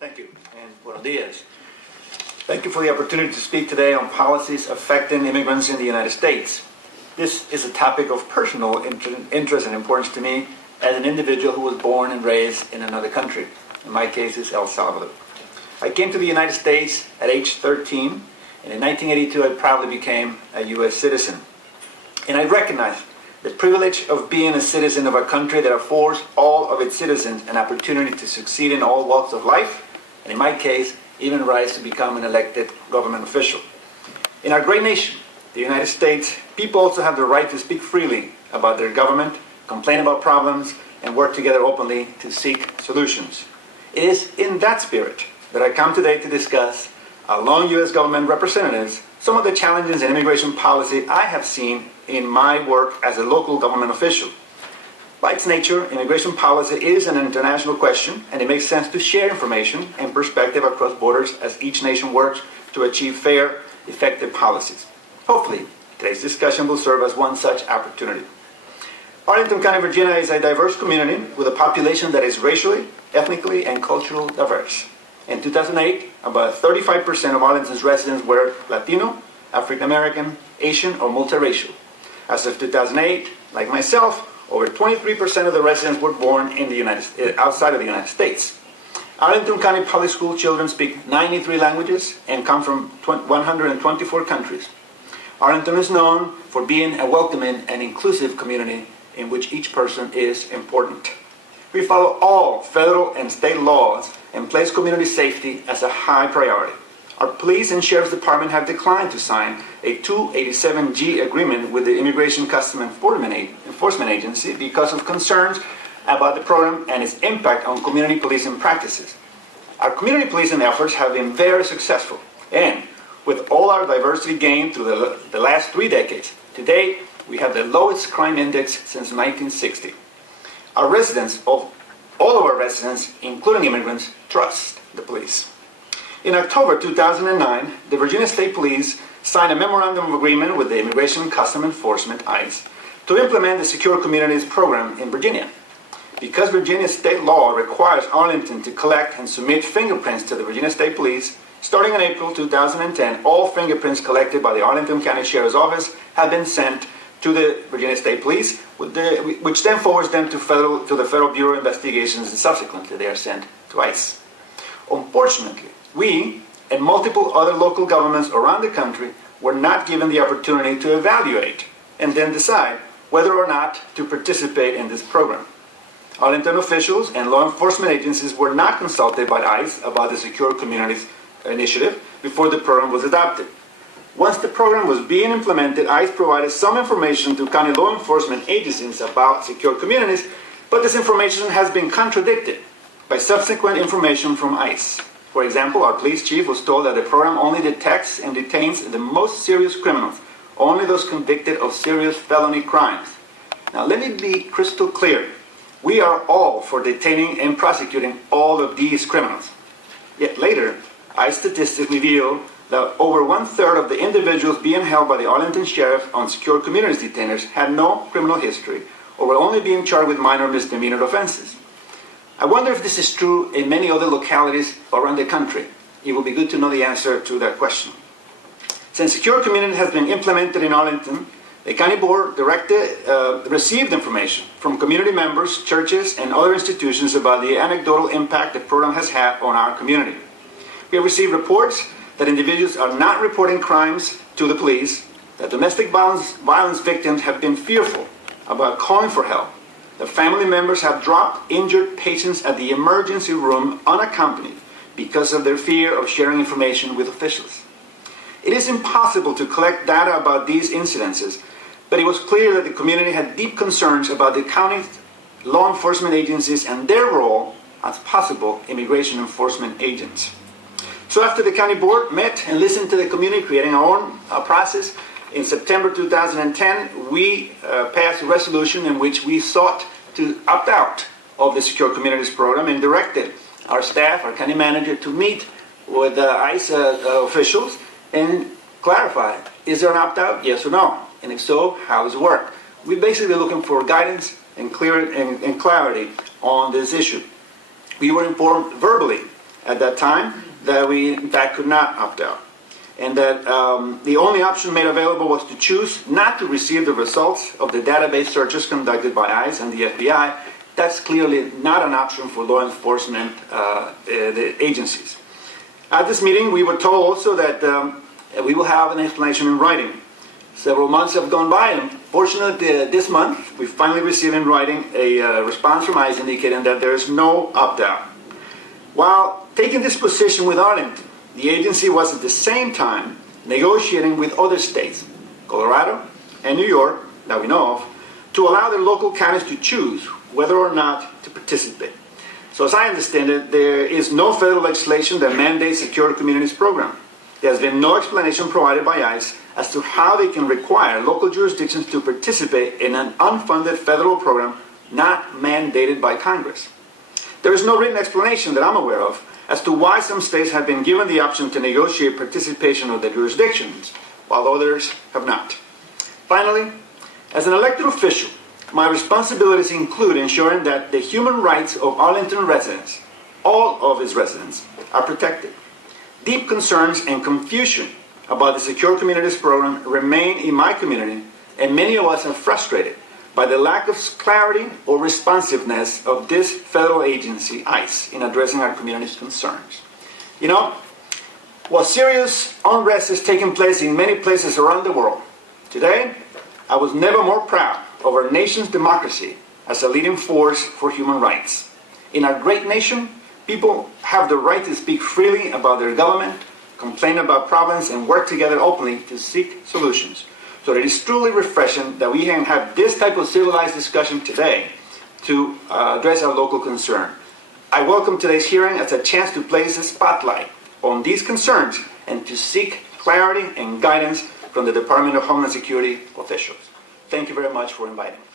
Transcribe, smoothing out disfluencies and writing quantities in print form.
Thank you, and buenos dias. Thank you for the opportunity to speak today on policies affecting immigrants in the United States. This is a topic of personal interest and importance to me as an individual who was born and raised in another country. In my case, it's El Salvador. I came to the United States at age 13, and in 1982 I proudly became a U.S. citizen. And I recognize the privilege of being a citizen of a country that affords all of its citizens an opportunity to succeed in all walks of life, and in my case, even rise to become an elected government official. In our great nation, the United States, people also have the right to speak freely about their government, complain about problems, and work together openly to seek solutions. It is in that spirit that I come today to discuss, along U.S. government representatives, some of the challenges in immigration policy I have seen in my work as a local government official. By its nature, immigration policy is an international question, and it makes sense to share information and perspective across borders as each nation works to achieve fair, effective policies. Hopefully, today's discussion will serve as one such opportunity. Arlington County, Virginia is a diverse community with a population that is racially, ethnically, and culturally diverse. In 2008, about 35% of Arlington's residents were Latino, African American, Asian, or multiracial. As of 2008, like myself, over 23% of the residents were born in the outside of the United States. Arlington County Public School children speak 93 languages and come from 124 countries. Arlington is known for being a welcoming and inclusive community in which each person is important. We follow all federal and state laws and place community safety as a high priority. Our police and sheriff's department have declined to sign a 287G agreement with the Immigration Customs Enforcement Agency because of concerns about the program and its impact on community policing practices. Our community policing efforts have been very successful, and with all our diversity gained through the last 3 decades, today we have the lowest crime index since 1960. Our residents, all of our residents, including immigrants, trust the police. In October 2009, the Virginia State Police signed a memorandum of agreement with the Immigration Customs Enforcement, ICE, to implement the Secure Communities program in Virginia. Because Virginia state law requires Arlington to collect and submit fingerprints to the Virginia State Police, starting in April 2010, all fingerprints collected by the Arlington County Sheriff's Office have been sent to the Virginia State Police, which then forwards them to the Federal Bureau of Investigations, and subsequently they are sent to ICE. Unfortunately, we and multiple other local governments around the country were not given the opportunity to evaluate and then decide whether or not to participate in this program. Arlington officials and law enforcement agencies were not consulted by ICE about the Secure Communities initiative before the program was adopted. Once the program was being implemented, ICE provided some information to county law enforcement agencies about secure communities, but this information has been contradicted by subsequent information from ICE. For example, our police chief was told that the program only detects and detains the most serious criminals, only those convicted of serious felony crimes. Now, let me be crystal clear. We are all for detaining and prosecuting all of these criminals. Yet later, ICE statistics reveal that over 1/3 of the individuals being held by the Arlington Sheriff on Secure Communities detainers had no criminal history or were only being charged with minor misdemeanor offenses. I wonder if this is true in many other localities around the country. It will be good to know the answer to that question. Since Secure Communities has been implemented in Arlington, the County Board received information from community members, churches, and other institutions about the anecdotal impact the program has had on our community. We have received reports that individuals are not reporting crimes to the police, that domestic violence victims have been fearful about calling for help, that family members have dropped injured patients at the emergency room unaccompanied because of their fear of sharing information with officials. It is impossible to collect data about these incidences, but it was clear that the community had deep concerns about the county's law enforcement agencies and their role as possible immigration enforcement agents. So after the county board met and listened to the community, creating our own process, in September 2010, we passed a resolution in which we sought to opt out of the Secure Communities program and directed our staff, our county manager, to meet with ICE officials and clarify, is there an opt-out, yes or no? And if so, how does it work? We're basically looking for guidance and clarity on this issue. We were informed verbally at that time that we, in fact, could not opt out. And that the only option made available was to choose not to receive the results of the database searches conducted by ICE and the FBI. That's clearly not an option for law enforcement the agencies. At this meeting, we were told also that we will have an explanation in writing. Several months have gone by, and fortunately this month, we finally received in writing a response from ICE indicating that there is no opt-out. While taking this position with Arlington, the agency was at the same time negotiating with other states, Colorado and New York, that we know of, to allow their local counties to choose whether or not to participate. So as I understand it, there is no federal legislation that mandates Secure Communities program. There has been no explanation provided by ICE as to how they can require local jurisdictions to participate in an unfunded federal program not mandated by Congress. There is no written explanation that I'm aware of as to why some states have been given the option to negotiate participation of their jurisdictions, while others have not. Finally, as an elected official, my responsibilities include ensuring that the human rights of Arlington residents, all of its residents, are protected. Deep concerns and confusion about the Secure Communities program remain in my community, and many of us are frustrated by the lack of clarity or responsiveness of this federal agency, ICE, in addressing our community's concerns. You know, while serious unrest is taking place in many places around the world, today I was never more proud of our nation's democracy as a leading force for human rights. In our great nation, people have the right to speak freely about their government, complain about problems, and work together openly to seek solutions. So it is truly refreshing that we can have this type of civilized discussion today to address our local concern. I welcome today's hearing as a chance to place a spotlight on these concerns and to seek clarity and guidance from the Department of Homeland Security officials. Thank you very much for inviting me.